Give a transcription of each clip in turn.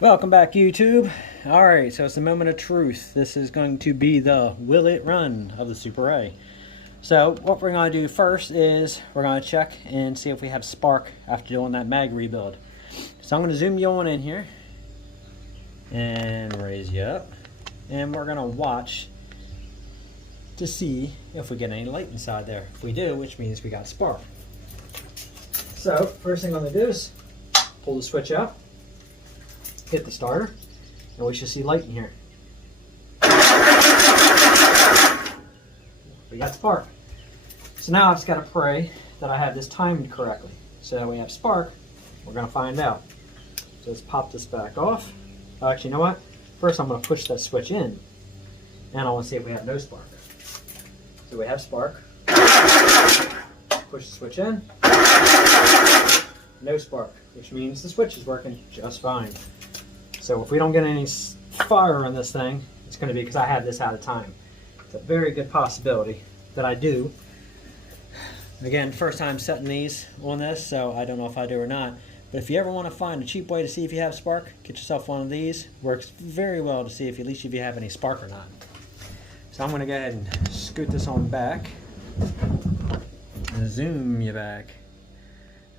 Welcome back, YouTube. Alright, so it's the moment of truth. This is going to be the will it run of the Super A. So what we're going to do first is we're going to check and see if we have spark after doing that mag rebuild. So I'm going to zoom you on in here and raise you up, and we're going to watch to see if we get any light inside there. If we do, which means we got spark. So first thing I'm going to do is pull the switch out, hit the starter, and we should see light in here. We got spark. So now I just got to pray that I have this timed correctly. So that we have spark, we're going to find out. So let's pop this back off. Oh, actually, you know what? First I'm going to push that switch in, and I want to see if we have no spark. So we have spark. Push the switch in. No spark, which means the switch is working just fine. So if we don't get any fire on this thing, it's going to be because I have this out of time. It's a very good possibility that I do. Again, first time setting these on this, so I don't know if I do or not. But if you ever want to find a cheap way to see if you have spark, get yourself one of these. Works very well to see if at least if you have any spark or not. So I'm going to go ahead and scoot this on back and zoom you back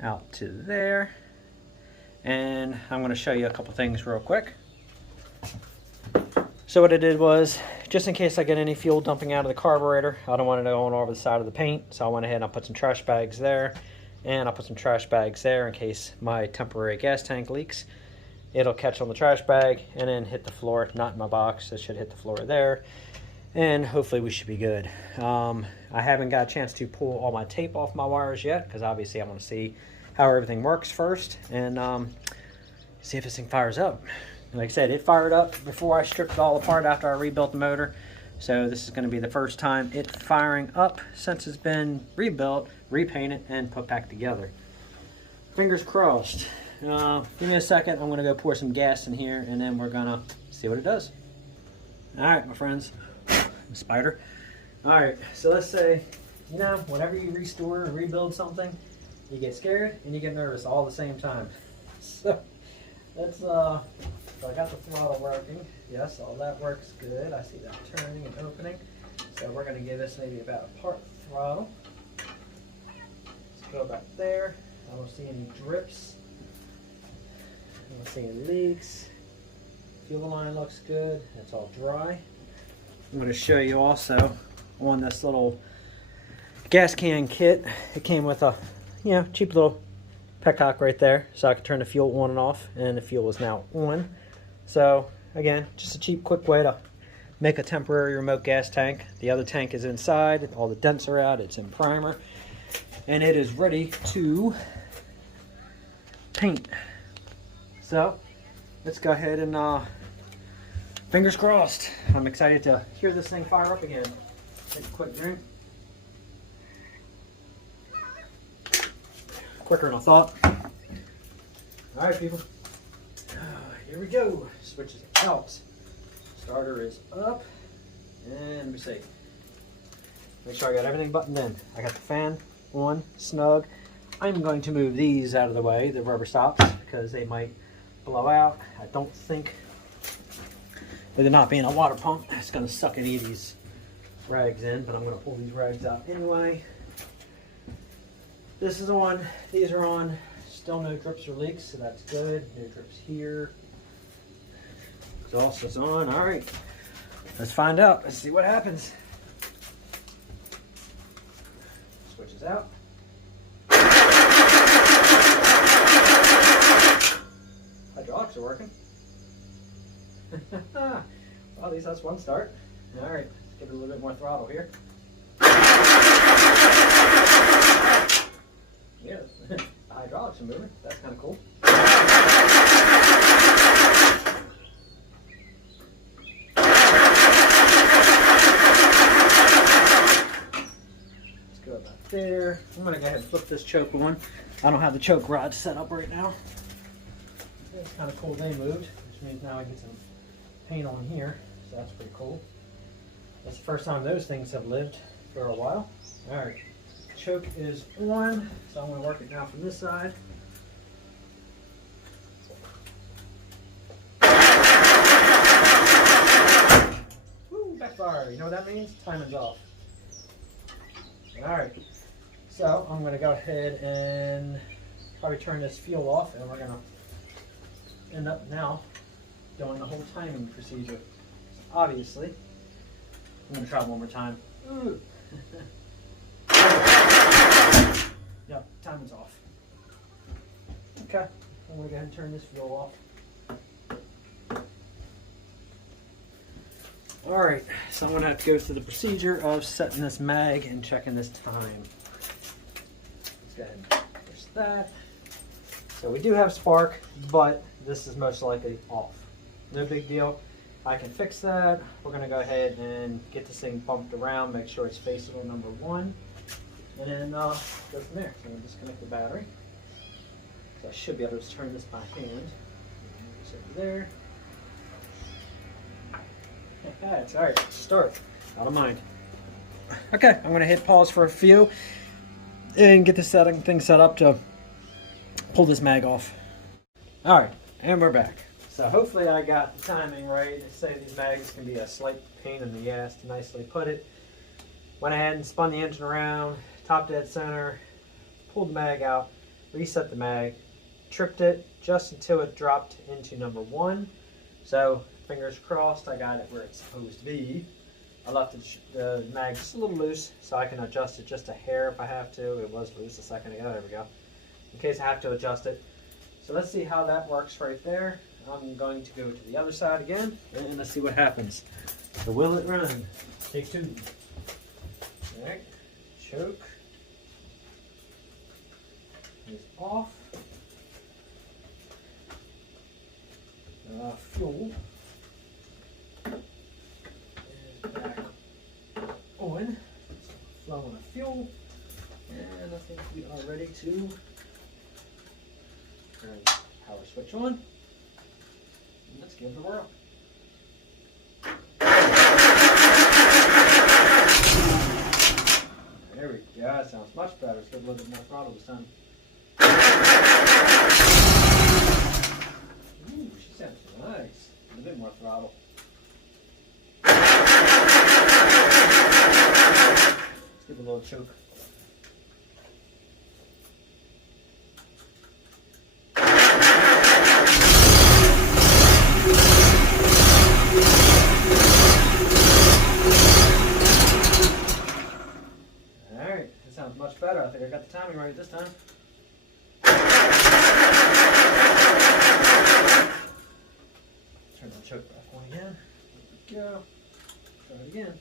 out to there. And I'm going to show you a couple things real quick. So what I did was, just in case I get any fuel dumping out of the carburetor, I don't want it going over the side of the paint, so I went ahead and I put some trash bags there, and I put some trash bags there in case my temporary gas tank leaks. It'll catch on the trash bag and then hit the floor, not in my box. It should hit the floor there, and hopefully we should be good. I haven't got a chance to pull all my tape off my wires yet, because obviously I want to see how everything works first, and see if this thing fires up. Like I said, it fired up before I stripped it all apart after I rebuilt the motor. So this is going to be the first time it firing up since it's been rebuilt, repainted, and put back together. Fingers crossed. Give me a second. I'm going to go pour some gas in here, and then we're going to see what it does. Alright, my friends. Spider. Alright, so let's say, you know, whenever you restore or rebuild something, you get scared and you get nervous all at the same time. So let's so I got the throttle working. Yes, all that works good. I see that turning and opening. So we're going to give this maybe about a part throttle. Let's go back there. I don't see any drips. I don't see any leaks. Fuel line looks good. It's all dry. I'm going to show you also on this little gas can kit. It came with a cheap little petcock right there, so I could turn the fuel on and off, and the fuel is now on. So again, just a cheap, quick way to make a temporary remote gas tank. The other tank is inside, all the dents are out, it's in primer, and it is ready to paint. So let's go ahead and fingers crossed. I'm excited to hear this thing fire up again. Take a quick drink. Quicker than I thought. Alright, people. Here we go. Switch is out. Starter is up. And let me see. Make sure I got everything buttoned in. I got the fan on, snug. I'm going to move these out of the way, the rubber stops, because they might blow out. I don't think, with it not being a water pump, it's going to suck any of these rags in, but I'm going to pull these rags out anyway. This is on, these are on, still no drips or leaks, so that's good. No drips here. Exhaust is on. Alright, let's find out. Let's see what happens. Switch is out. Hydraulics are working. Well, at least that's one start. Alright, let's give it a little bit more throttle here. Yeah, the hydraulics are moving. That's kind of cool. Let's go back there. I'm going to go ahead and flip this choke on. I don't have the choke rod set up right now. It's kind of cool they moved, which means now I get some paint on here. So that's pretty cool. That's the first time those things have lived for a while. Alright. Choke is on, so I'm going to work it now from this side. fire. You know what that means? Timing's off. Alright, so I'm going to go ahead and probably turn this fuel off, and we're going to end up now doing the whole timing procedure. Obviously, I'm going to try one more time. Ooh. Yep, timing's off. Okay, I'm going to go ahead and turn this fuel off. Alright, so I'm going to have to go through the procedure of setting this mag and checking this time. Let's go ahead and push that. So we do have spark, but this is most likely off. No big deal. I can fix that. We're going to go ahead and get this thing bumped around, make sure it's facing on number 1, and then go from there. So I'm going to disconnect the battery. So I should be able to turn this by hand. Set it there. It's all right. Start. Out of mind. Okay, I'm going to hit pause for a few and get this thing set up to pull this mag off. All right, and we're back. So hopefully I got the timing right. They say these mags can be a slight pain in the ass, to nicely put it. Went ahead and spun the engine around, top dead center, pulled the mag out, reset the mag, tripped it just until it dropped into number 1. So fingers crossed, I got it where it's supposed to be. I left the mag just a little loose so I can adjust it just a hair if I have to. It was loose a second ago, there we go. In case I have to adjust it. So let's see how that works right there. I'm going to go to the other side again and let's see what happens. So will it run? Take 2. Alright, choke is off. Fuel is back on. Flowing of fuel, and I think we are ready to turn the power switch on. And let's give it a whirl. There we go. That sounds much better. Let's give a little bit more throttle this time. Ooh, she sounds nice. A bit more throttle. Let's give it a little choke. Alright, that sounds much better. I think I got the timing right this time. Turn the choke back on again. There we go. Try it again.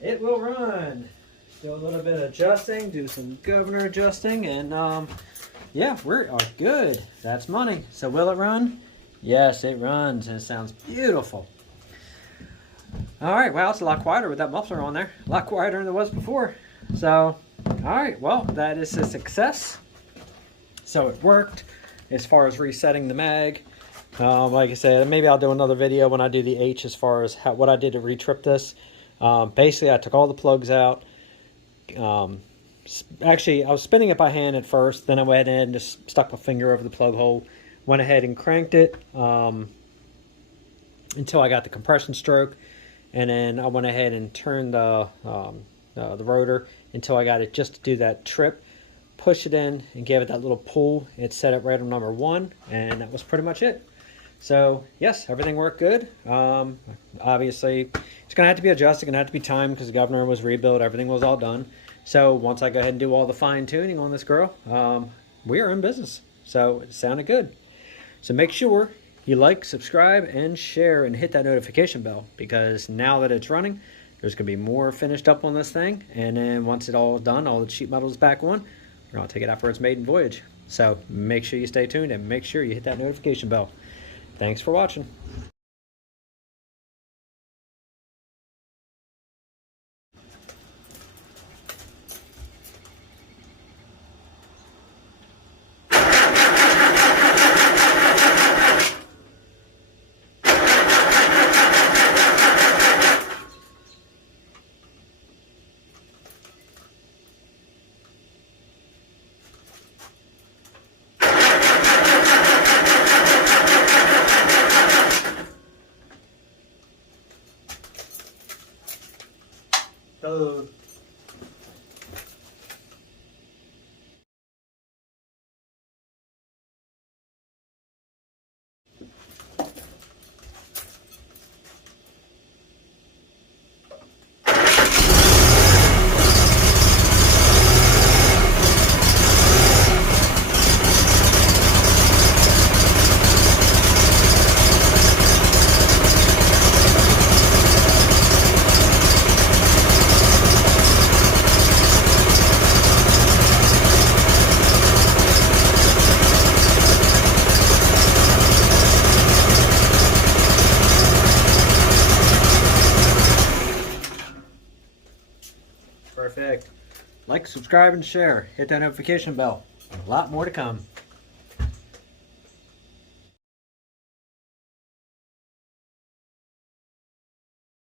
It will run. Do a little bit of adjusting, do some governor adjusting, and yeah, we are good. That's money. So will it run? Yes, it runs, and it sounds beautiful. All right, well, it's a lot quieter with that muffler on there. A lot quieter than it was before. So, all right, well, that is a success. So it worked as far as resetting the mag. Like I said, maybe I'll do another video when I do the H as far as what I did to retrip this. Basically, I took all the plugs out. Actually, I was spinning it by hand at first. Then I went in and just stuck my finger over the plug hole. Went ahead and cranked it until I got the compression stroke. And then I went ahead and turned the rotor until I got it just to do that trip. Push it in and gave it that little pull. It set it right on number 1. And that was pretty much it. So, yes, everything worked good. Obviously, it's going to have to be adjusted, going to have to be timed because the governor was rebuilt, everything was all done. So, once I go ahead and do all the fine-tuning on this girl, we are in business. So, it sounded good. So, make sure you like, subscribe, and share, and hit that notification bell because now that it's running, There's going to be more finished up on this thing, and then once it's all done, all the sheet metal is back on, we're going to take it out for its maiden voyage. So make sure you stay tuned and make sure you hit that notification bell. Thanks for watching. Hello. Perfect. Like, subscribe, and share. Hit that notification bell. A lot more to come.